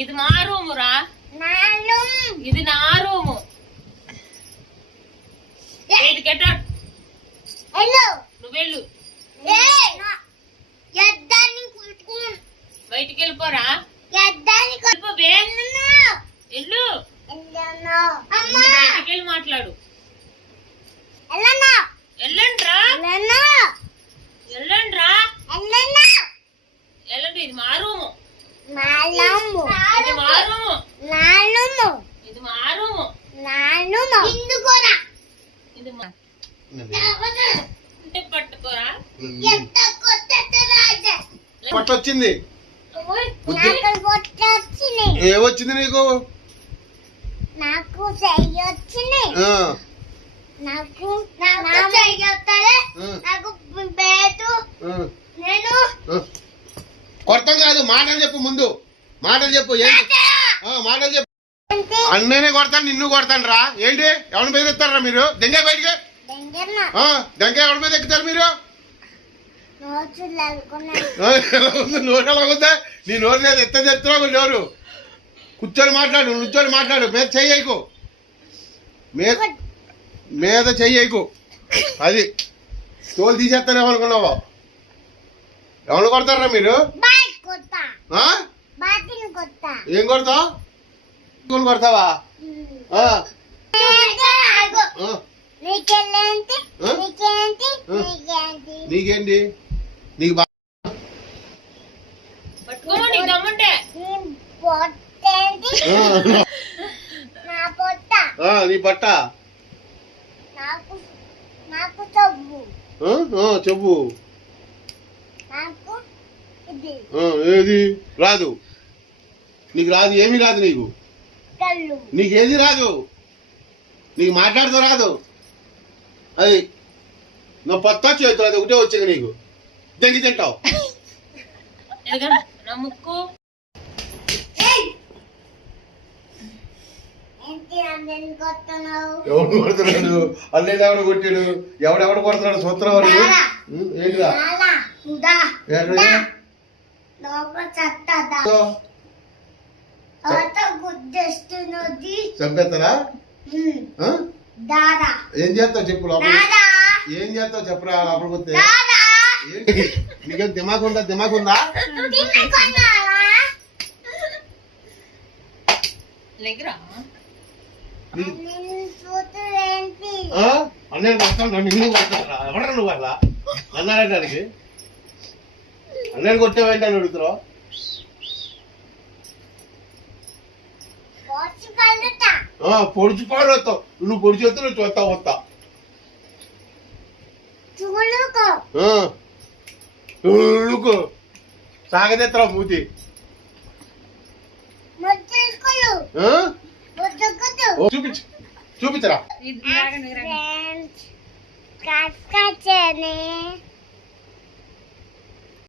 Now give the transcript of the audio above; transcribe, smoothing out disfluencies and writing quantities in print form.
ఇది మా రూము రా, ఇది నా రూము. నువ్వు వెళ్ళు, బయటికి వెళ్ళిపోరా, వెళ్ళు, బయటికి వెళ్ళి మాట్లాడు. వెళ్ళండ్రా, వెళ్ళండ్రా, వెళ్ళండి. ఇది మా రూము, ఇది మా రూము, ఇది మా రూము, ఇది పట్టుకోరా. పట్టొచ్చింది, ఏమొచ్చింది నీకు? నాకు చెయ్యి వచ్చింది, నాకు నేను కొడతాం కాదు, మాటలు చెప్పు, ముందు మాటలు చెప్పు. ఏంటి మాటలు చెప్పు. అన్ననే కొడతాను, నిన్ను కొడతాను రా. ఏంటి ఎవరిని బెదిరిస్తారా మీరు? దెంగే బయటికి, దెంగే ఎవరి మీద ఎక్కుతారు మీరు? నోరు ఎలాగుందా? నీ నోరు లేదు, ఎత్త చెప్తున్నావు నోరు. కూర్చొని మాట్లాడు, నుంచొని మాట్లాడు. మీద చెయ్యకు, మీద చెయ్యకు. అది తోలు తీసేస్తాను ఏమనుకున్నావా? ఎవరు కొడతారా మీరు? ఏం కొడతావు? కొడతావా? నీకేంటి? నీకు నీ పట్ట చెప్పు. ఏది రాదు నీకు? రాదు, ఏమి రాదు నీకు. నీకేది రాదు, నీకు మాట్లాడుతూ రాదు. అది నువ్వు పొత్త చేతులు, అది ఒకటే వచ్చాక నీకు దెంగి తింటావు. ఎవడు కొడుతున్నాడు? అల్లేడు ఎవడు కొట్టాడు? ఎవడెవడు కొడుతున్నాడు? సూత్రం వాడు ఏంటిరా? చంపేస్తారా? ఏం చేస్తావు చెప్పు. లోపల ఏం చేస్తావు చెప్పరా? లోపలికి వస్తే నీకేం దిమాగ్ ఉందా? దిమాగ్ ఉందా? అన్నయ్య కొడతాను, నిన్ను కొడతారా? ఎవడరా నువ్వు? అలా అన్నారంటానికి అన్నయ్యని కొట్టేవేంటి అని అడుగుతున్నావు? పొడిచి పాడతావు నువ్వు. పొడి చేస్తే నువ్వు చూస్తావు, వస్తా సాగదెత్తరా మూతి. చూపించు, చూపించరా.